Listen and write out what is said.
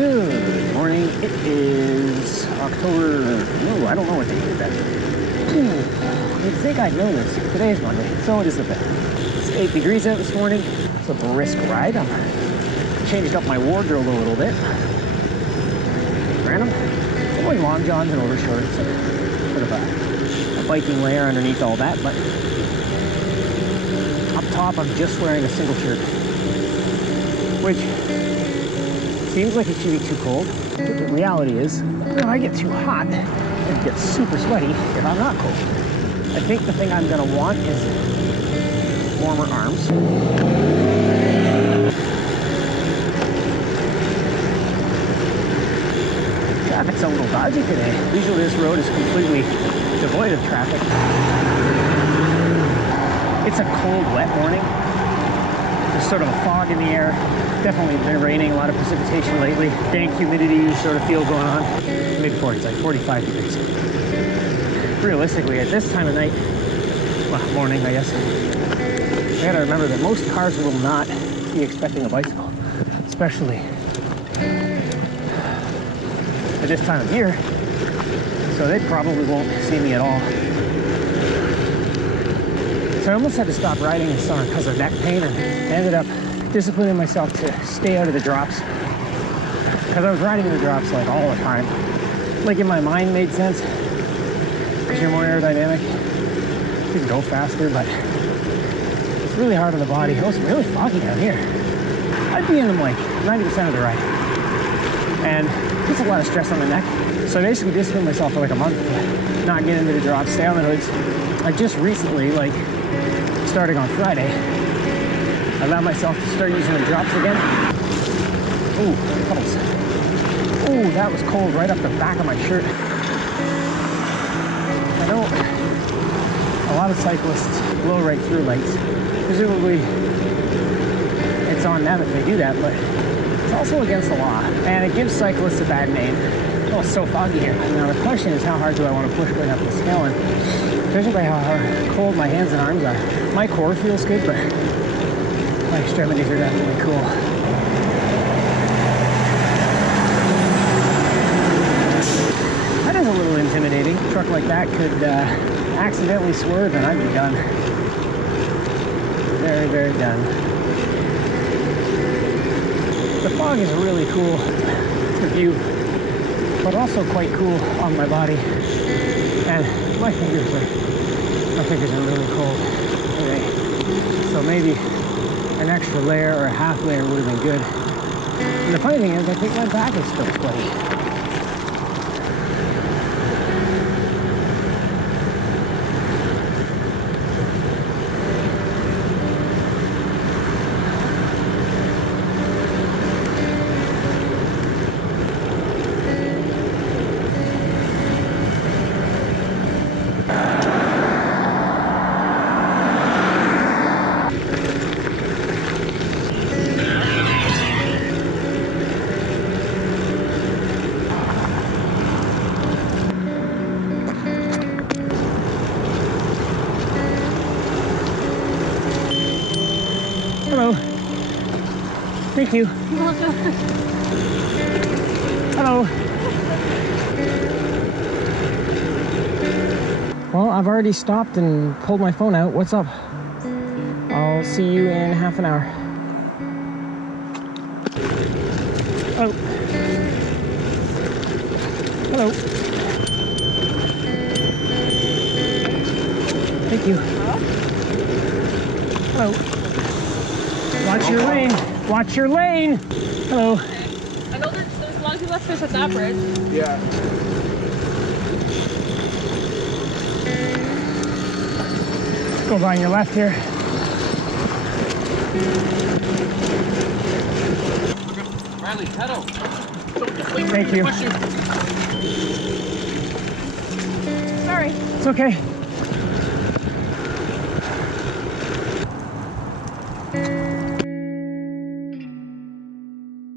Good morning. It is October, no, I don't know what day it is actually. You'd think I'd know this. Today is Monday, so it is the 5th. It's 8 degrees out this morning. It's a brisk ride. I've changed up my wardrobe a little bit. Random. I'm wearing long johns and overshorts. Sort of a biking layer underneath all that, but up top I'm just wearing a single shirt, which seems like it should be too cold, but the reality is, I get too hot and get super sweaty if I'm not cold. I think the thing I'm gonna want is warmer arms. Traffic's a little dodgy today. Usually this road is completely devoid of traffic. It's a cold, wet morning. There's sort of a fog in the air. Definitely been raining, a lot of precipitation lately. Dank humidity sort of feel going on. Mid-40s, like 45 degrees. Realistically, at this time of night, well, morning, I guess, I gotta remember that most cars will not be expecting a bicycle, especially at this time of year. So they probably won't see me at all. So I almost had to stop riding this summer because of neck pain, and ended up disciplining myself to stay out of the drops, because I was riding in the drops like all the time. Like in my mind made sense because you're more aerodynamic, you can go faster, but it's really hard on the body. Oh, it's really foggy down here. I'd be in them like 90% of the ride, and it's a lot of stress on the neck. So I basically disciplined myself for like a month to not get into the drops, stay on the hoods. I just recently, like starting on Friday, I allowed myself to start using the drops again. Ooh, puddles. Ooh, that was cold right up the back of my shirt. I know a lot of cyclists blow right through lights. Presumably it's on them if they do that, but it's also against the law. And it gives cyclists a bad name. Oh, it's so foggy here. Now the question is, how hard do I want to push going up this hill? And judging by how cold my hands and arms are, my core feels good, but my extremities are definitely cool. That is a little intimidating. A truck like that could accidentally swerve and I'd be done. Very, very done. The fog is really cool for view, but also quite cool on my body. And my fingers are really cold today. So maybe an extra layer or a half layer would have been good. And the funny thing is, I think my back is still sweaty. Hello. Thank you. Hello. Well, I've already stopped and pulled my phone out. What's up? I'll see you in half an hour. Oh. Hello. Thank you. Hello. Watch your lane. Watch your lane. Hello. I know there's a lot of people that fish at that bridge. Yeah. Go by on your left here. Riley, pedal. Thank you. Sorry. It's okay.